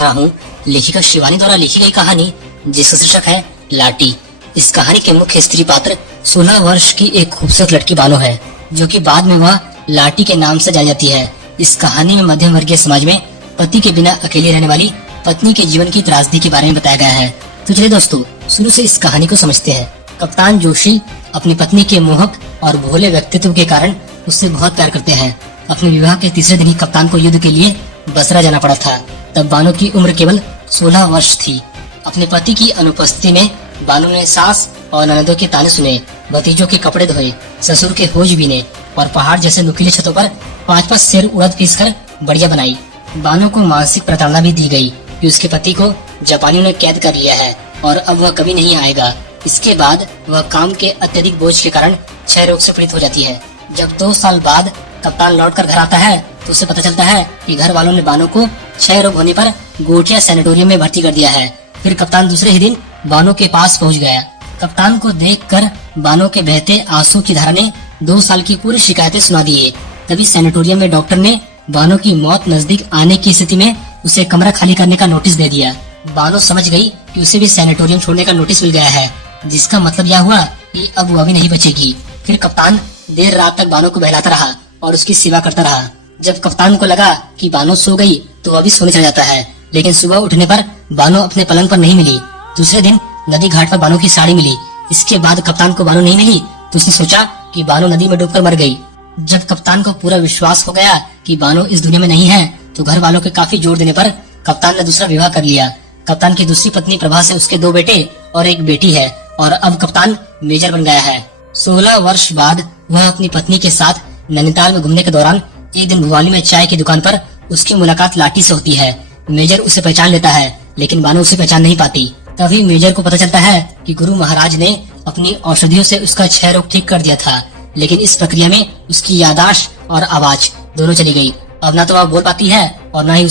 रहा हूँ लेखिका शिवानी द्वारा लिखी गई कहानी जिसका शीर्षक है लाटी। इस कहानी के मुख्य स्त्री पात्र 16 वर्ष की एक खूबसूरत लड़की बानो है, जो कि बाद में वह लाटी के नाम से जानी जाती है। इस कहानी में मध्यम वर्गीय समाज में पति के बिना अकेली रहने वाली पत्नी के जीवन की त्रासदी के बारे में बताया गया है। तो चलिए दोस्तों, शुरू से इस कहानी को समझते हैं। कप्तान जोशी अपनी पत्नी के मोहक और भोले व्यक्तित्व के कारण उससे बहुत प्यार करते हैं। अपने विवाह के तीसरे दिन ही कप्तान को युद्ध के लिए बसरा जाना पड़ा था। तब बानो की उम्र केवल 16 वर्ष थी। अपने पति की अनुपस्थिति में बानो ने सास और ननदों के ताने सुने, भतीजों के कपड़े धोए, ससुर के होज बीने और पहाड़ जैसे नुकीले छतों पर 5-5 शेर उड़द पीसकर बढ़िया बनाई। बानो को मानसिक प्रताड़ना भी दी गई कि उसके पति को जापानियों ने कैद कर लिया है और अब वह कभी नहीं आएगा। इसके बाद वह काम के अत्यधिक बोझ के कारण क्षय रोग से पीड़ित हो जाती है। जब 2 साल बाद कप्तान लौटकर घर आता है तो उसे पता चलता है कि घर वालों ने बानो को क्षय रोग होने पर गोटिया सैनिटोरियम में भर्ती कर दिया है। फिर कप्तान दूसरे ही दिन बानो के पास पहुंच गया। कप्तान को देखकर बानो के बहते आंसू की धारा ने 2 साल की पूरी शिकायतें सुना दी। तभी सैनिटोरियम में डॉक्टर ने बानो की मौत नजदीक आने की स्थिति में उसे कमरा खाली करने का नोटिस दे दिया। बानो समझ गई कि उसे भी सैनिटोरियम छोड़ने का नोटिस मिल गया है, जिसका मतलब यह हुआ कि अब वह भी नहीं बचेगी। फिर कप्तान देर रात तक बानो को बहलाता रहा और उसकी सेवा करता रहा। जब कप्तान को लगा कि बानो सो गई तो वह भी सोने चला जाता है, लेकिन सुबह उठने पर बानो अपने पलंग पर नहीं मिली। दूसरे दिन नदी घाट पर बानो की साड़ी मिली। इसके बाद कप्तान को बानो नहीं मिली तो उसने सोचा कि बानो नदी में डूबकर मर गई। जब कप्तान को पूरा विश्वास हो गया कि बानो इस दुनिया में नहीं है तो घर वालों के काफी जोर देने पर कप्तान ने दूसरा विवाह कर लिया। कप्तान की दूसरी पत्नी प्रभा से उसके 2 बेटे और एक बेटी है और अब कप्तान मेजर बन गया है। 16 वर्ष बाद वह अपनी पत्नी के साथ नैनीताल में घूमने के दौरान एक दिन भुवाली में चाय की दुकान पर उसकी मुलाकात लाटी से होती है। मेजर उसे पहचान लेता है, लेकिन बानो उसे पहचान नहीं पाती। तभी मेजर को पता चलता है कि गुरु महाराज ने अपनी औषधियों से उसका क्षय रोग ठीक कर दिया था, लेकिन इस प्रक्रिया में उसकी याददाश्त और आवाज दोनों चली गई। अब ना तो वह बोल पाती है और ना ही